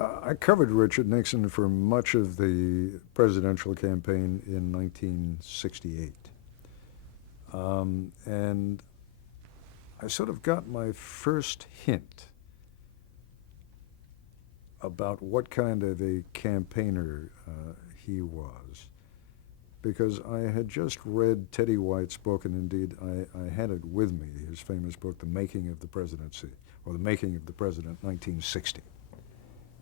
I covered Richard Nixon for much of the presidential campaign in 1968. And I sort of got my first hint about what kind of a campaigner he was because I had just read Teddy White's book, and indeed I had it with me, his famous book, The Making of the Presidency, or The Making of the President, 1960,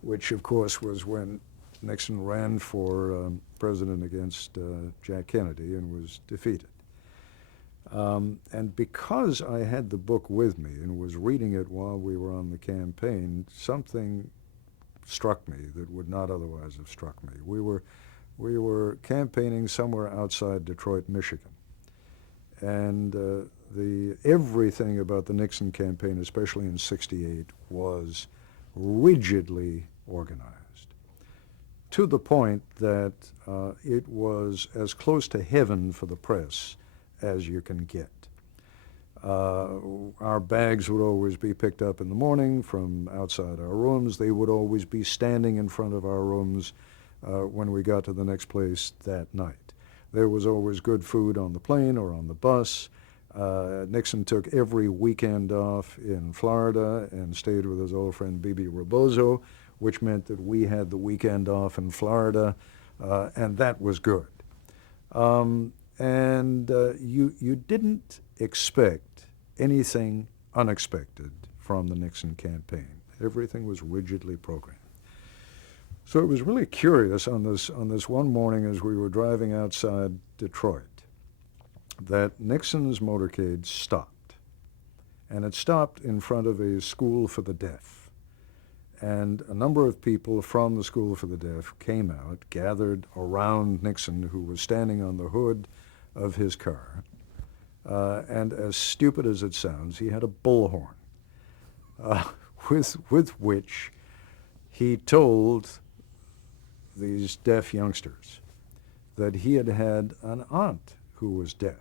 which, of course, was when Nixon ran for president against Jack Kennedy and was defeated. And because I had the book with me and was reading it while we were on the campaign, something struck me that would not otherwise have struck me. We were campaigning somewhere outside Detroit, Michigan, and everything about the Nixon campaign, especially in '68, was rigidly organized to the point that it was as close to heaven for the press as you can get. Our bags would always be picked up in the morning from outside our rooms. They would always be standing in front of our rooms when we got to the next place that night. There was always good food on the plane or on the bus. Nixon took every weekend off in Florida and stayed with his old friend Bibi Rebozo, which meant that we had the weekend off in Florida, and that was good. You didn't expect anything unexpected from the Nixon campaign. Everything was rigidly programmed. So it was really curious on this one morning as we were driving outside Detroit that Nixon's motorcade stopped. And it stopped in front of a school for the deaf. And a number of people from the school for the deaf came out, gathered around Nixon, who was standing on the hood of his car. And as stupid as it sounds, he had a bullhorn with which he told these deaf youngsters that he had had an aunt who was deaf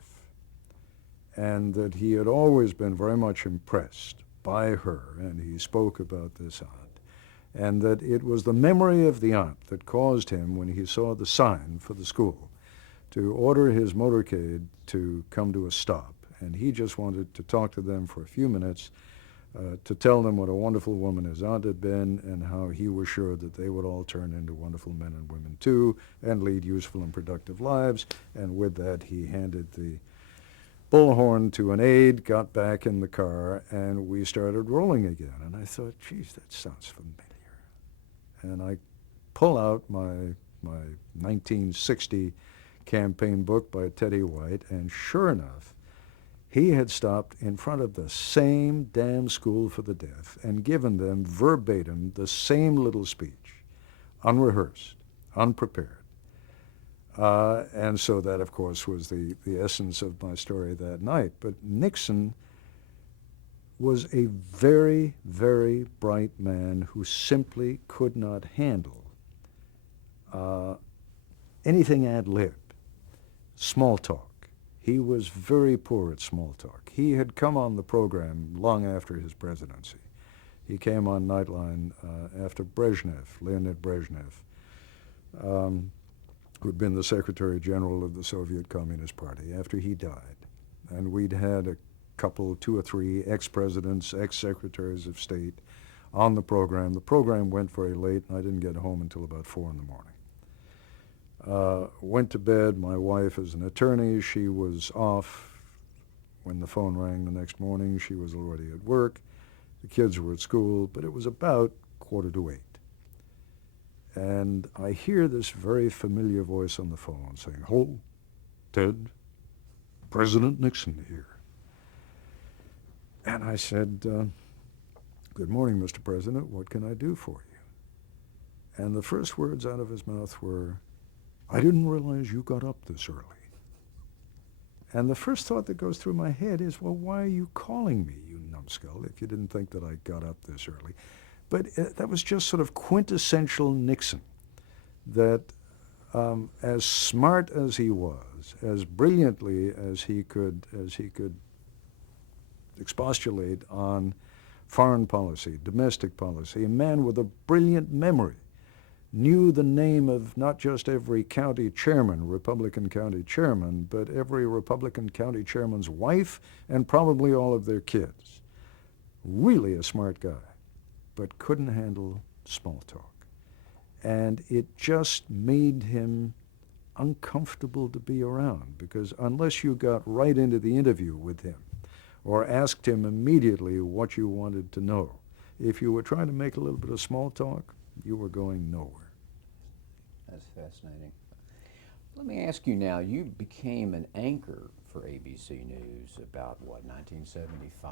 and that he had always been very much impressed by her, and he spoke about this aunt, and that it was the memory of the aunt that caused him, when he saw the sign for the school, to order his motorcade to come to a stop. And he just wanted to talk to them for a few minutes to tell them what a wonderful woman his aunt had been and how he was sure that they would all turn into wonderful men and women too and lead useful and productive lives. And with that, he handed the bullhorn to an aide, got back in the car, and we started rolling again. And I thought, geez, that sounds familiar. And I pull out my 1960 campaign book by Teddy White, and sure enough, he had stopped in front of the same damn school for the deaf and given them verbatim the same little speech, unrehearsed, unprepared. And so that, of course, was the essence of my story that night. But Nixon was a very, very bright man who simply could not handle anything ad lib, small talk. He was very poor at small talk. He had come on the program long after his presidency. He came on Nightline after Brezhnev, Leonid Brezhnev, who had been the Secretary General of the Soviet Communist Party, after he died. And we'd had a couple, two or three ex-presidents, ex-secretaries of state on the program. The program went very late, and I didn't get home until about 4 in the morning. Went to bed. My wife is an attorney. She was off when the phone rang the next morning. She was already at work. The kids were at school, but it was about 7:45. And I hear this very familiar voice on the phone saying, "Hello, Ted, President Nixon here." And I said, "Good morning, Mr. President. What can I do for you?" And the first words out of his mouth were, "I didn't realize you got up this early." And the first thought that goes through my head is, well, why are you calling me, you numbskull, if you didn't think that I got up this early? But that was just sort of quintessential Nixon, that as smart as he was, as brilliantly as he could expostulate on foreign policy, domestic policy, a man with a brilliant memory, knew the name of not just every county chairman, Republican county chairman, but every Republican county chairman's wife and probably all of their kids. Really a smart guy, but couldn't handle small talk. And it just made him uncomfortable to be around, because unless you got right into the interview with him or asked him immediately what you wanted to know, if you were trying to make a little bit of small talk, you were going nowhere. That's fascinating. Let me ask you now, you became an anchor for ABC News about, what, 1975,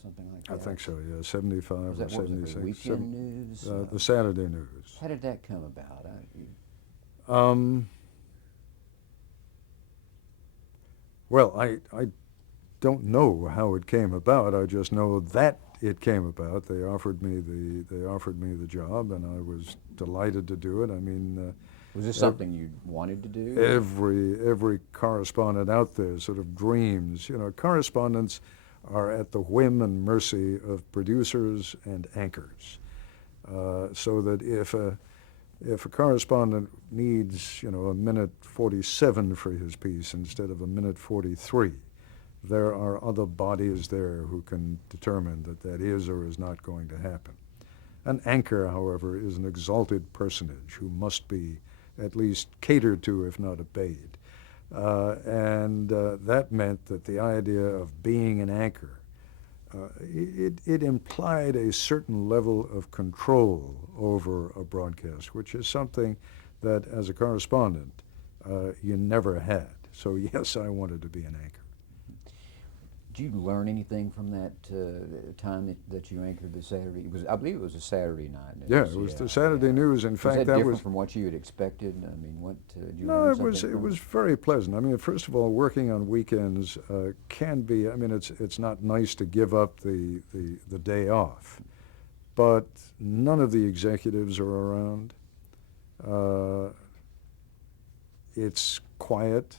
something like that? I think so, yeah, 75 was that, or 76. Was it weekend news? The Saturday news. How did that come about? Well, I don't know how it came about. I just know that it came about. They offered me the job, and I was delighted to do it. I mean, was this something you wanted to do? Every correspondent out there sort of dreams. You know, correspondents are at the whim and mercy of producers and anchors. So that if a correspondent needs, you know, a minute 47 for his piece instead of a minute 43, there are other bodies there who can determine that that is or is not going to happen. An anchor, however, is an exalted personage who must be at least catered to, if not obeyed. And that meant that the idea of being an anchor, it implied a certain level of control over a broadcast, which is something that, as a correspondent, you never had. So yes, I wanted to be an anchor. Did you learn anything from that time that you anchored the Saturday? I believe it was a Saturday night news. Yeah, it was the Saturday news. In fact, was that different was from what you had expected. I mean, what did you no, learn it something was from it was very pleasant. I mean, first of all, working on weekends can be. I mean, it's not nice to give up the day off, but none of the executives are around. It's quiet.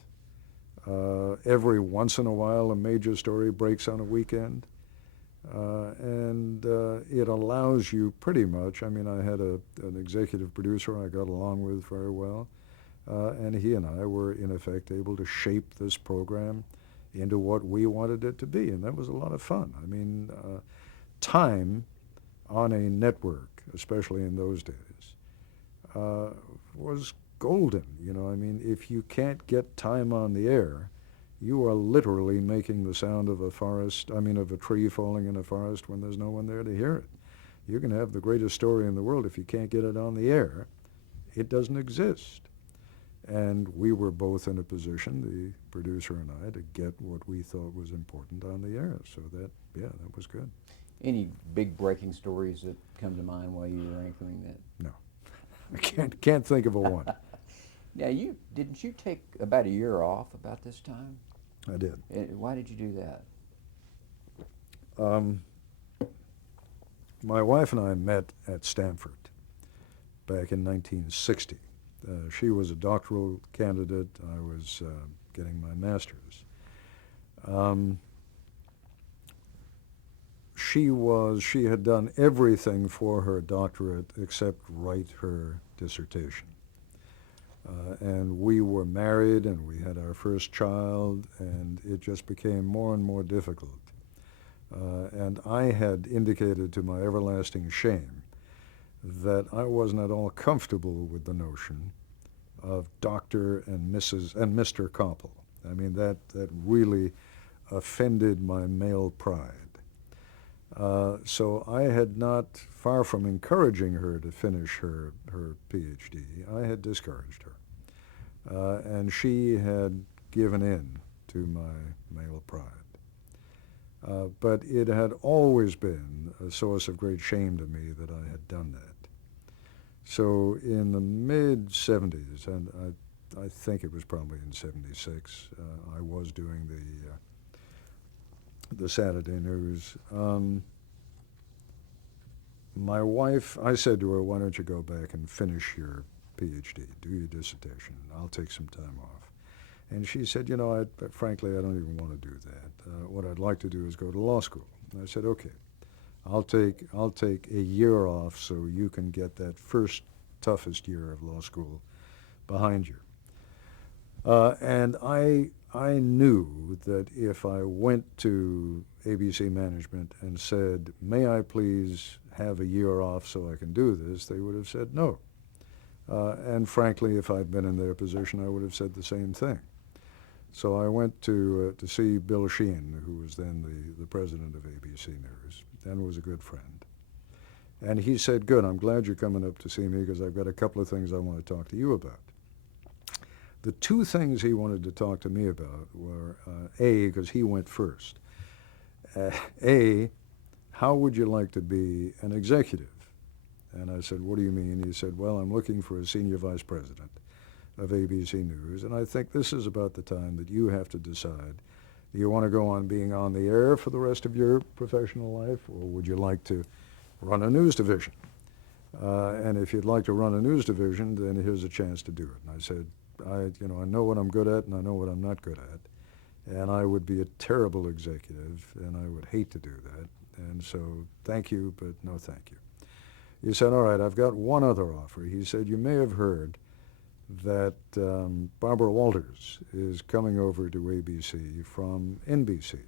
Every once in a while, a major story breaks on a weekend, and it allows you pretty much. I mean, I had an executive producer I got along with very well, and he and I were, in effect, able to shape this program into what we wanted it to be, and that was a lot of fun. I mean, time on a network, especially in those days, was golden. You know, I mean, if you can't get time on the air, you are literally making the sound of a tree falling in a forest when there's no one there to hear it. You can have the greatest story in the world. If you can't get it on the air, it doesn't exist. And we were both in a position, the producer and I, to get what we thought was important on the air. So that was good. Any big breaking stories that come to mind while you were anchoring that? No, I can't think of a one. Now, didn't you take about a year off about this time? I did. Why did you do that? My wife and I met at Stanford back in 1960. She was a doctoral candidate. I was getting my master's. She had done everything for her doctorate except write her dissertation. And we were married, and we had our first child, and it just became more and more difficult. And I had indicated to my everlasting shame that I wasn't at all comfortable with the notion of Dr. and Mrs. and Mr. Koppel. I mean, that really offended my male pride. So I had not, far from encouraging her to finish her PhD, I had discouraged her. And she had given in to my male pride. But it had always been a source of great shame to me that I had done that. So in the mid-'70s, and I think it was probably in '76, I was doing the Saturday news. My wife, I said to her, why don't you go back and finish your PhD, do your dissertation, I'll take some time off. And she said, you know, frankly, I don't even want to do that. What I'd like to do is go to law school. And I said, okay, I'll take a year off so you can get that first toughest year of law school behind you. And I knew that if I went to ABC Management and said, may I please have a year off so I can do this, they would have said no. And frankly, if I'd been in their position, I would have said the same thing. So I went to see Bill Sheehan, who was then the president of ABC News and was a good friend. And he said, good, I'm glad you're coming up to see me because I've got a couple of things I want to talk to you about. The two things he wanted to talk to me about were, A, because he went first, A, how would you like to be an executive? And I said, what do you mean? He said, well, I'm looking for a senior vice president of ABC News, and I think this is about the time that you have to decide, do you want to go on being on the air for the rest of your professional life, or would you like to run a news division? And if you'd like to run a news division, then here's a chance to do it. And I said, I know what I'm good at and I know what I'm not good at. And I would be a terrible executive and I would hate to do that. And so thank you, but no thank you. He said, all right, I've got one other offer. He said, you may have heard that Barbara Walters is coming over to ABC from NBC.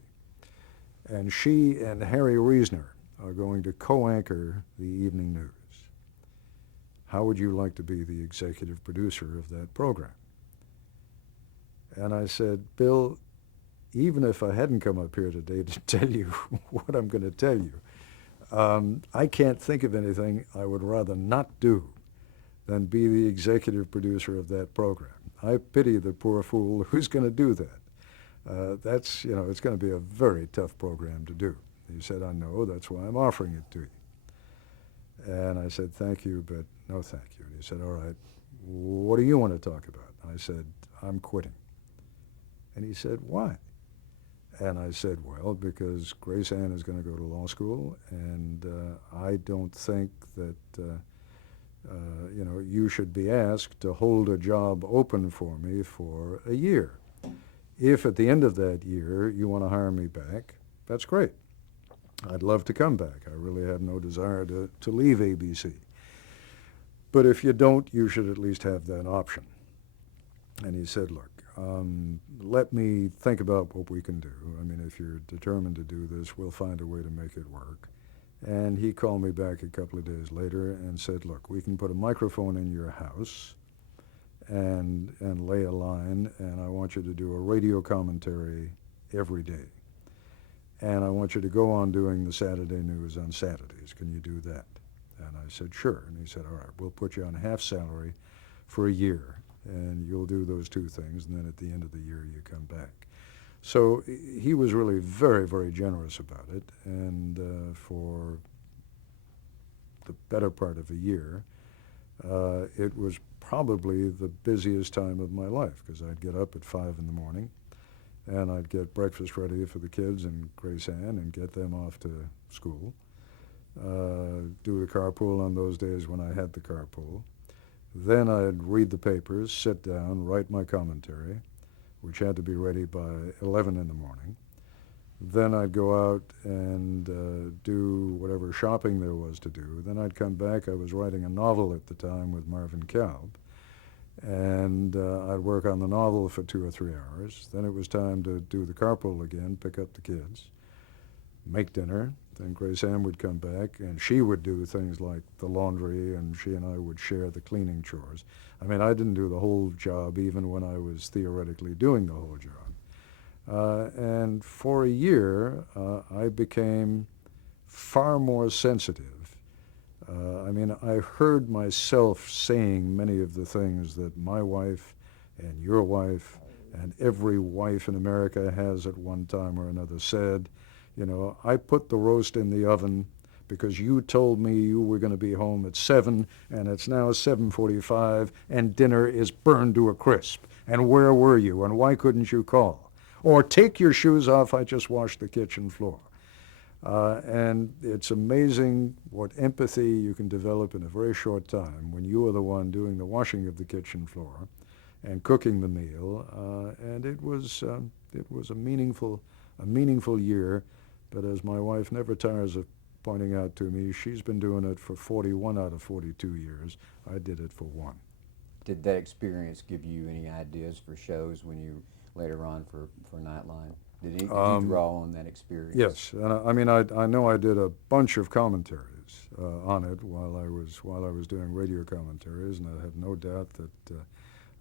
And she and Harry Reasoner are going to co-anchor the evening news. How would you like to be the executive producer of that program? And I said, Bill, even if I hadn't come up here today to tell you what I'm going to tell you, I can't think of anything I would rather not do than be the executive producer of that program. I pity the poor fool who's going to do that. It's going to be a very tough program to do. He said, I know, that's why I'm offering it to you. And I said, thank you, but no thank you. And he said, all right, what do you want to talk about? I said, I'm quitting. And he said, why? And I said, well, because Grace Ann is going to go to law school, and I don't think that, you should be asked to hold a job open for me for a year. If at the end of that year you want to hire me back, that's great. I'd love to come back. I really have no desire to leave ABC. But if you don't, you should at least have that option. And he said, look, let me think about what we can do. I mean, if you're determined to do this, we'll find a way to make it work. And he called me back a couple of days later and said, look, we can put a microphone in your house and lay a line, and I want you to do a radio commentary every day. And I want you to go on doing the Saturday news on Saturdays. Can you do that? And I said, sure. And he said, all right, we'll put you on half salary for a year, and you'll do those two things, and then at the end of the year you come back. So he was really very, very generous about it, and for the better part of a year, it was probably the busiest time of my life, because I'd get up at 5 in the morning, and I'd get breakfast ready for the kids and Grace Ann and get them off to school, do the carpool on those days when I had the carpool. Then I'd read the papers, sit down, write my commentary, which had to be ready by 11 in the morning. Then I'd go out and do whatever shopping there was to do. Then I'd come back. I was writing a novel at the time with Marvin Kalb, and I'd work on the novel for 2 or 3 hours. Then it was time to do the carpool again, pick up the kids, make dinner. Then Grace Ann would come back, and she would do things like the laundry, and she and I would share the cleaning chores. I mean, I didn't do the whole job even when I was theoretically doing the whole job. And for a year, I became far more sensitive. I heard myself saying many of the things that my wife and your wife and every wife in America has at one time or another said. I put the roast in the oven because you told me you were going to be home at 7, and it's now 7:45, and dinner is burned to a crisp. And where were you, and why couldn't you call? Or take your shoes off, I just washed the kitchen floor. And it's amazing what empathy you can develop in a very short time when you are the one doing the washing of the kitchen floor and cooking the meal. And it was a meaningful year. But as my wife never tires of pointing out to me, she's been doing it for 41 out of 42 years. I did it for one. Did that experience give you any ideas for shows when you later on for Nightline? Did you draw on that experience? Yes, and I mean, I know I did a bunch of commentaries on it while I was doing radio commentaries, and I have no doubt that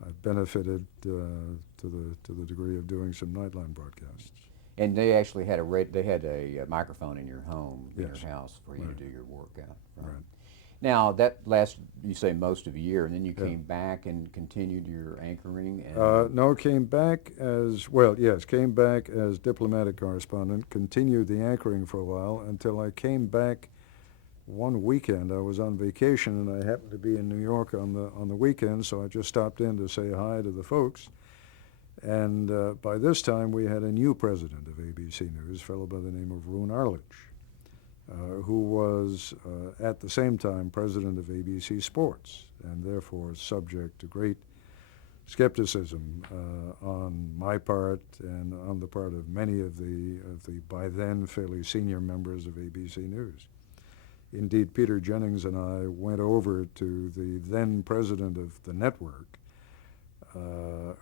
I benefited to the degree of doing some Nightline broadcasts. And they actually had a microphone in your home, in Yes. your house, for you Right. to do your workout. Right. Now that lasted, you say, most of a year, and then you Yeah. came back and continued your anchoring. And No, came back as, well, yes, came back as diplomatic correspondent, continued the anchoring for a while until I came back one weekend. I was on vacation and I happened to be in New York on the weekend, so I just stopped in to say hi to the folks. And by this time we had a new president of ABC News, a fellow by the name of Roone Arledge, who was at the same time president of ABC Sports, and therefore subject to great skepticism on my part and on the part of many of the by then fairly senior members of ABC News. Indeed, Peter Jennings and I went over to the then president of the network,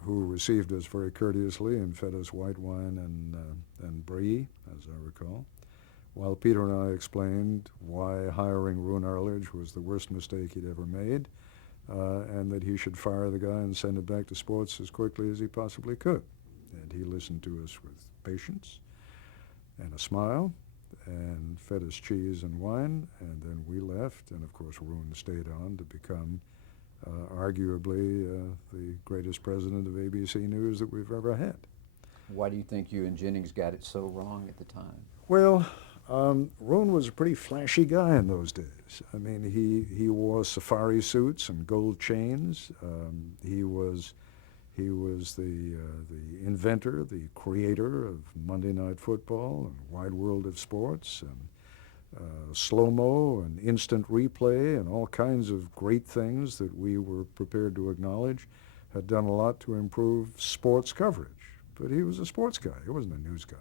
who received us very courteously and fed us white wine and brie, as I recall, while Peter and I explained why hiring Roone Arledge was the worst mistake he'd ever made, and that he should fire the guy and send him back to sports as quickly as he possibly could. And he listened to us with patience and a smile and fed us cheese and wine, and then we left, and of course Roone stayed on to become arguably the greatest president of ABC News that we've ever had. why do you think you and Jennings got it so wrong at the time? Well, Roone was a pretty flashy guy in those days. I mean, he wore safari suits and gold chains. He was the inventor, the creator of Monday Night Football and Wide World of Sports and slow-mo and instant replay and all kinds of great things that we were prepared to acknowledge had done a lot to improve sports coverage. But he was a sports guy. He wasn't a news guy.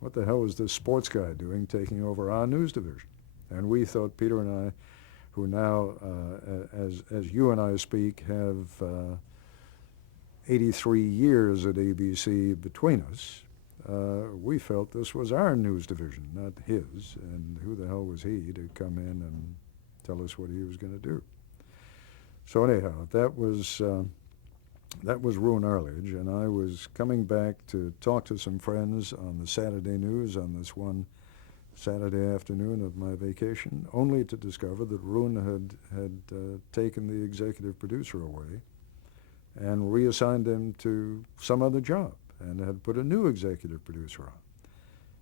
What the hell was this sports guy doing taking over our news division? And we thought, Peter and I, who now, as you and I speak, have 83 years at ABC between us, we felt this was our news division, not his, and who the hell was he to come in and tell us what he was going to do? So anyhow, that was Roone Arledge, and I was coming back to talk to some friends on the Saturday news on this one Saturday afternoon of my vacation, only to discover that Roone had taken the executive producer away and reassigned him to some other job, and had put a new executive producer on,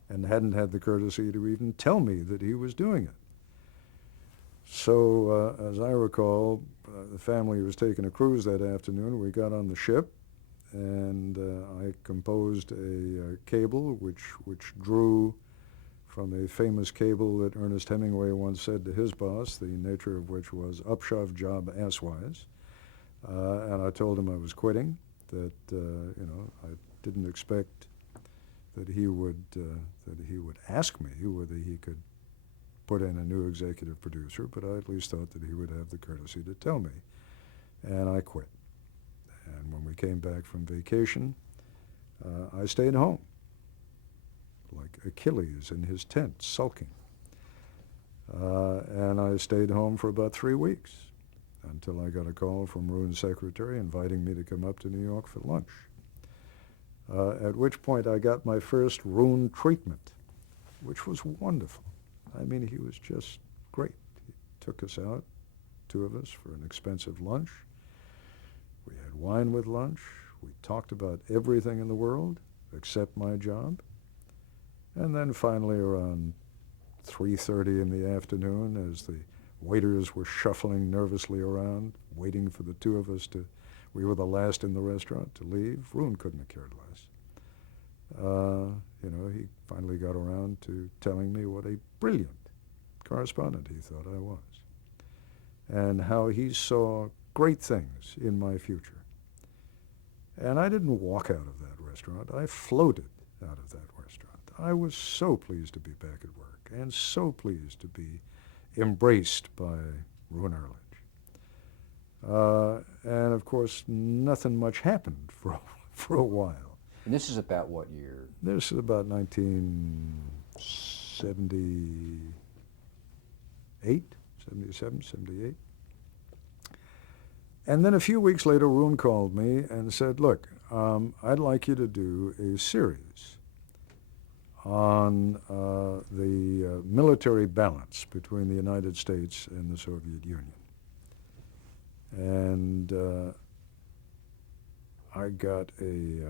and hadn't had the courtesy to even tell me that he was doing it. So, as I recall, the family was taking a cruise that afternoon. We got on the ship, and I composed a cable which drew from a famous cable that Ernest Hemingway once said to his boss, the nature of which was "upshove job asswise." And I told him I was quitting, that I didn't expect that he would ask me whether he could put in a new executive producer, but I at least thought that he would have the courtesy to tell me. And I quit. And when we came back from vacation, I stayed home, like Achilles in his tent, sulking. And I stayed home for about 3 weeks until I got a call from Roone's secretary inviting me to come up to New York for lunch. At which point I got my first Roone treatment, which was wonderful. I mean, he was just great. He took us out, two of us, for an expensive lunch. We had wine with lunch. We talked about everything in the world except my job. And then finally around 3:30 in the afternoon, as the waiters were shuffling nervously around, waiting for the two of us we were the last in the restaurant to leave, Roone couldn't have cared less. He finally got around to telling me what a brilliant correspondent he thought I was, and how he saw great things in my future. And I didn't walk out of that restaurant. I floated out of that restaurant. I was so pleased to be back at work. and so pleased to be embraced by Roone Arledge. And of course, nothing much happened for a while. And this is about what year? This is about 1978, 77, 78. And then a few weeks later, Roone called me and said, look, I'd like you to do a series on the military balance between the United States and the Soviet Union. And I got a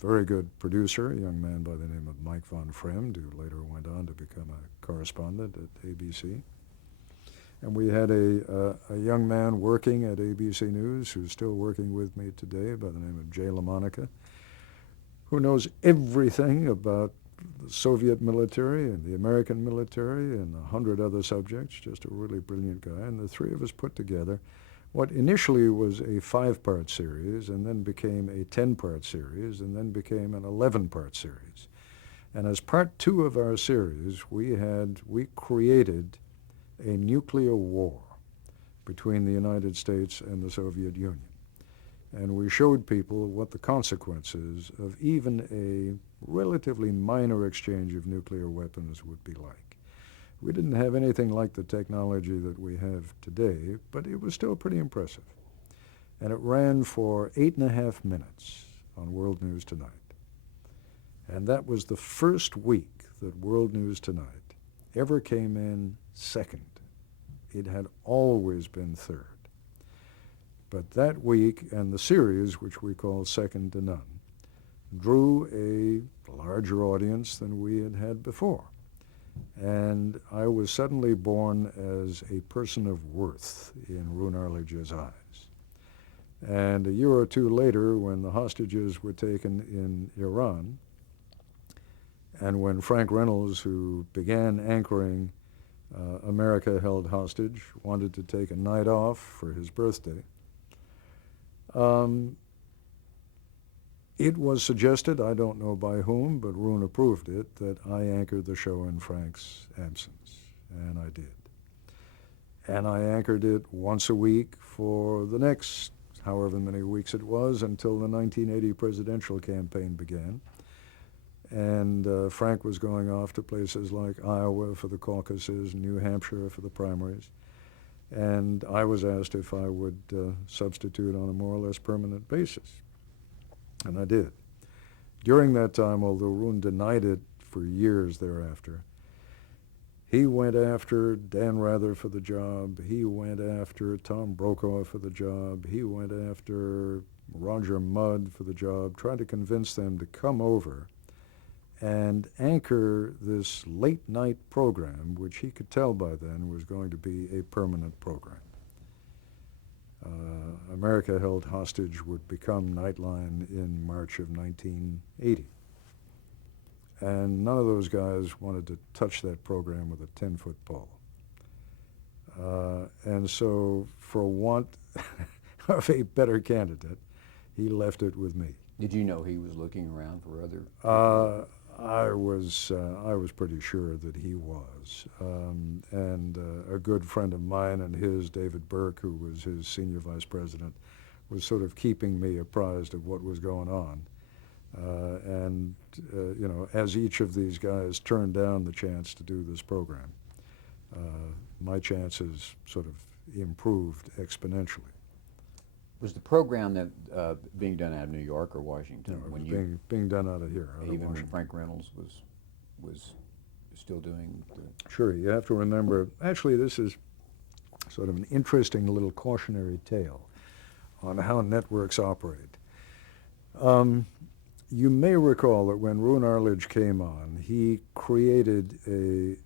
very good producer, a young man by the name of Mike von Fremd, who later went on to become a correspondent at ABC. And we had a young man working at ABC News who's still working with me today by the name of Jay LaMonica, who knows everything about the Soviet military and the American military and 100 other subjects, just a really brilliant guy. And the three of us put together what initially was a 5-part series and then became a 10-part series and then became an 11-part series. And as part 2 of our series, we created a nuclear war between the United States and the Soviet Union. And we showed people what the consequences of even a relatively minor exchange of nuclear weapons would be like. We didn't have anything like the technology that we have today, but it was still pretty impressive. And it ran for 8.5 minutes on World News Tonight. And that was the first week that World News Tonight ever came in second. It had always been third. But that week, and the series, which we call Second to None, drew a larger audience than we had had before. And I was suddenly born as a person of worth in Roone Arledge's eyes. And a year or two later, when the hostages were taken in Iran, and when Frank Reynolds, who began anchoring America Held Hostage, wanted to take a night off for his birthday, it was suggested, I don't know by whom, but Roone approved it, that I anchored the show in Frank's absence, and I did. And I anchored it once a week for the next however many weeks it was until the 1980 presidential campaign began. And Frank was going off to places like Iowa for the caucuses, New Hampshire for the primaries. And I was asked if I would substitute on a more or less permanent basis. And I did. During that time, although Roone denied it for years thereafter, he went after Dan Rather for the job. He went after Tom Brokaw for the job. He went after Roger Mudd for the job, trying to convince them to come over and anchor this late-night program, which he could tell by then was going to be a permanent program. America Held Hostage would become Nightline in March of 1980. And none of those guys wanted to touch that program with a 10-foot pole. And so, for want of a better candidate, he left it with me. Did you know he was looking around for other? I was pretty sure that he was, and a good friend of mine and his, David Burke, who was his senior vice president, was sort of keeping me apprised of what was going on. And you know, as each of these guys turned down the chance to do this program, my chances sort of improved expositionally. Was the program that being done out of New York or Washington? No, when it was being done out of here, out of even when Washington. Frank Reynolds was still doing the... Sure, you have to remember, actually this is sort of an interesting little cautionary tale on how networks operate. You may recall that when Roone Arledge came on, he created a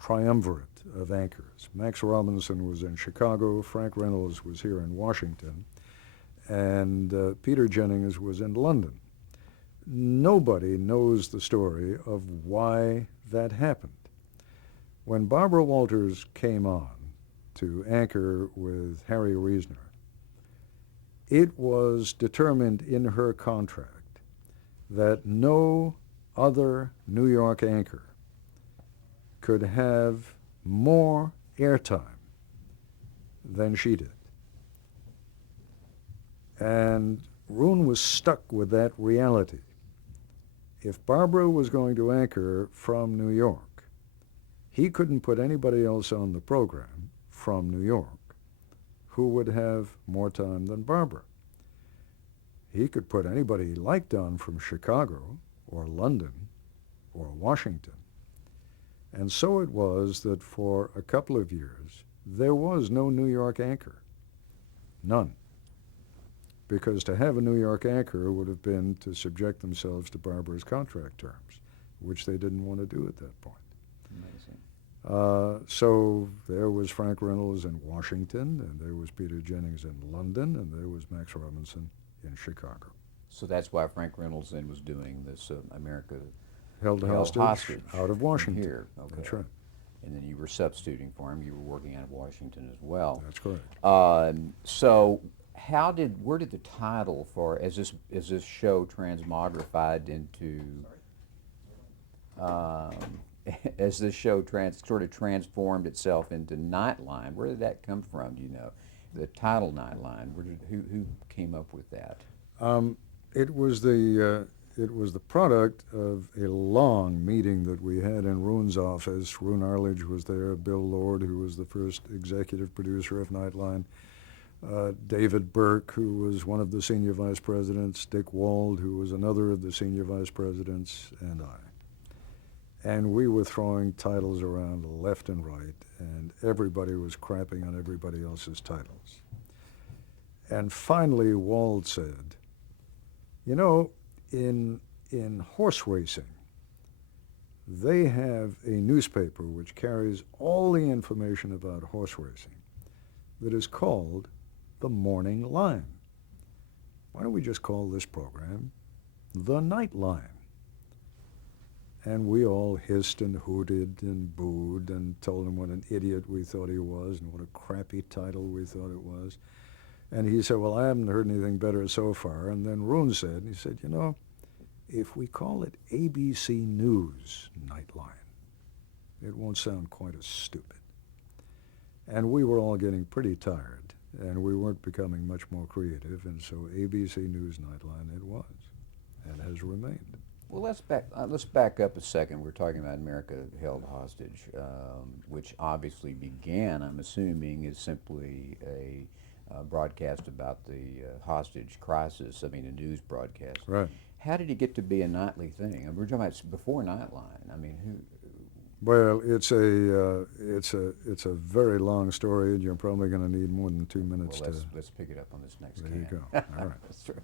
triumvirate of anchors. Max Robinson was in Chicago, Frank Reynolds was here in Washington, and Peter Jennings was in London. Nobody knows the story of why that happened. When Barbara Walters came on to anchor with Harry Reisner, it was determined in her contract that no other New York anchor could have more airtime than she did. And Roone was stuck with that reality. If Barbara was going to anchor from New York, he couldn't put anybody else on the program from New York who would have more time than Barbara. He could put anybody he liked on from Chicago or London or Washington. And so it was that for a couple of years, there was no New York anchor. None. Because to have a New York anchor would have been to subject themselves to Barbara's contract terms, which they didn't want to do at that point. Amazing. So there was Frank Reynolds in Washington, and there was Peter Jennings in London, and there was Max Robinson in Chicago. So that's why Frank Reynolds then was doing this America Held hostage out of Washington. Here. Okay. That's right. And then you were substituting for him. You were working out of Washington as well. That's correct. So where did the title for, as this show transmogrified into, as this show sort of transformed itself into Nightline, where did that come from, do you know? The title Nightline, who came up with that? It was the product of a long meeting that we had in Roone's office. Roone Arledge was there, Bill Lord, who was the first executive producer of Nightline, David Burke, who was one of the senior vice presidents, Dick Wald, who was another of the senior vice presidents, and I. And we were throwing titles around left and right, and everybody was crapping on everybody else's titles. And finally, Wald said, you know, in horse racing, they have a newspaper which carries all the information about horse racing that is called the Morning Line. Why don't we just call this program the Night Line? And we all hissed and hooted and booed and told him what an idiot we thought he was and what a crappy title we thought it was. And he said, well, I haven't heard anything better so far. And then Roone said, he said, you know, if we call it ABC News Nightline, it won't sound quite as stupid. And we were all getting pretty tired, and we weren't becoming much more creative, and so ABC News Nightline it was, and has remained. Well, let's back up a second. We're talking about America Held Hostage, which obviously began, I'm assuming, as simply a broadcast about the hostage crisis. I mean, a news broadcast. Right. How did it get to be a nightly thing? We're talking about before Nightline. I mean, who? Well, it's a very long story, and you're probably going to need more than 2 minutes Well, to. let's pick it up on this next There can. you go. All right. That's true.